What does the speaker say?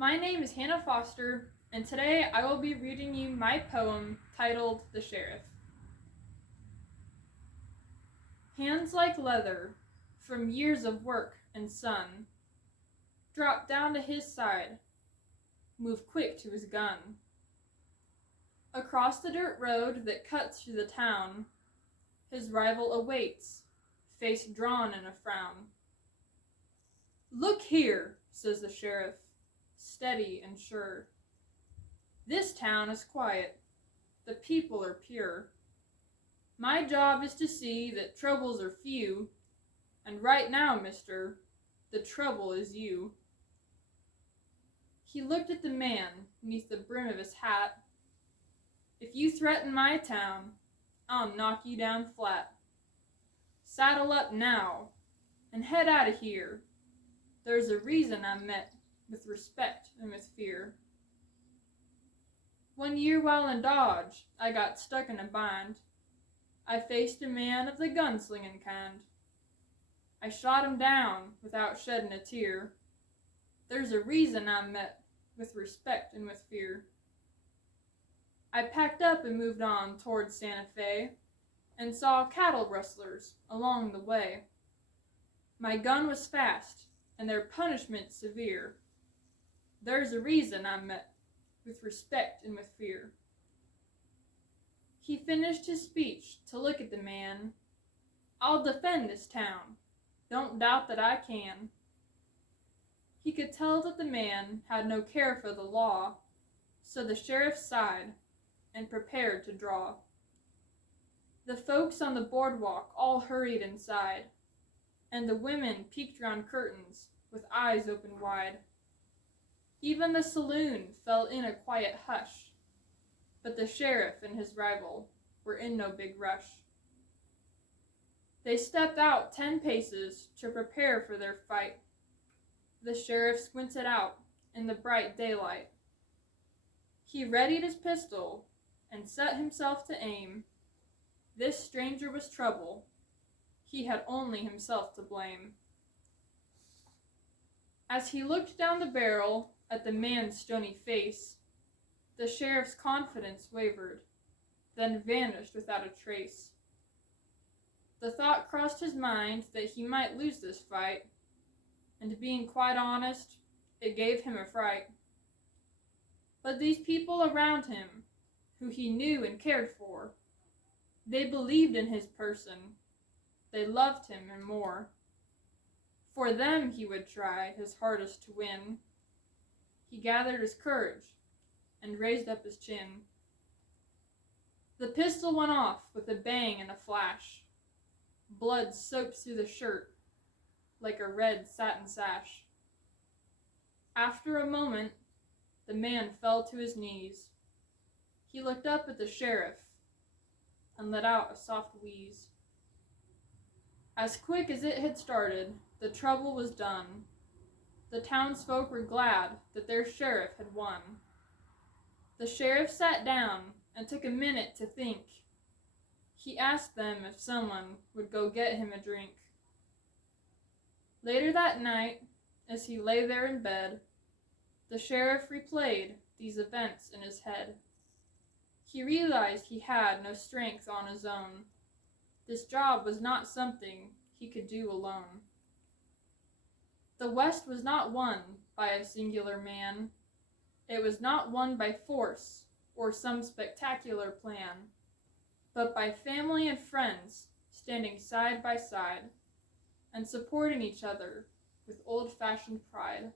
My name is Hannah Foster, and today I will be reading you my poem titled The Sheriff. Hands like leather, from years of work and sun, drop down to his side, move quick to his gun. Across the dirt road that cuts through the town, his rival awaits, face drawn in a frown. "Look here," says the sheriff, steady and sure. "This town is quiet, the people are pure. My job is to see that troubles are few, and right now, mister, the trouble is you." He looked at the man beneath the brim of his hat. "If you threaten my town, I'll knock you down flat. Saddle up now, and head out of here. There's a reason I'm met with respect and with fear. One year while in Dodge, I got stuck in a bind. I faced a man of the gunslinging kind. I shot him down without shedding a tear. There's a reason I'm met with respect and with fear. I packed up and moved on towards Santa Fe, and saw cattle rustlers along the way. My gun was fast, and their punishment severe. There's a reason I'm met with respect and with fear." He finished his speech to look at the man. "I'll defend this town, don't doubt that I can." He could tell that the man had no care for the law, so the sheriff sighed and prepared to draw. The folks on the boardwalk all hurried inside, and the women peeked round curtains with eyes open wide. Even the saloon fell in a quiet hush, but the sheriff and his rival were in no big rush. They stepped out 10 paces to prepare for their fight. The sheriff squinted out in the bright daylight. He readied his pistol and set himself to aim. This stranger was trouble. He had only himself to blame. As he looked down the barrel at the man's stony face, the sheriff's confidence wavered, then vanished without a trace. The thought crossed his mind that he might lose this fight, and being quite honest, it gave him a fright. But these people around him, who he knew and cared for, they believed in his person, they loved him and more. For them he would try his hardest to win. He gathered his courage and raised up his chin. The pistol went off with a bang and a flash. Blood soaked through the shirt like a red satin sash. After a moment, the man fell to his knees. He looked up at the sheriff and let out a soft wheeze. As quick as it had started, the trouble was done. The townsfolk were glad that their sheriff had won. The sheriff sat down and took a minute to think. He asked them if someone would go get him a drink. Later that night, as he lay there in bed, the sheriff replayed these events in his head. He realized he had no strength on his own. This job was not something he could do alone. The West was not won by a singular man. It was not won by force or some spectacular plan, but by family and friends standing side by side and supporting each other with old-fashioned pride.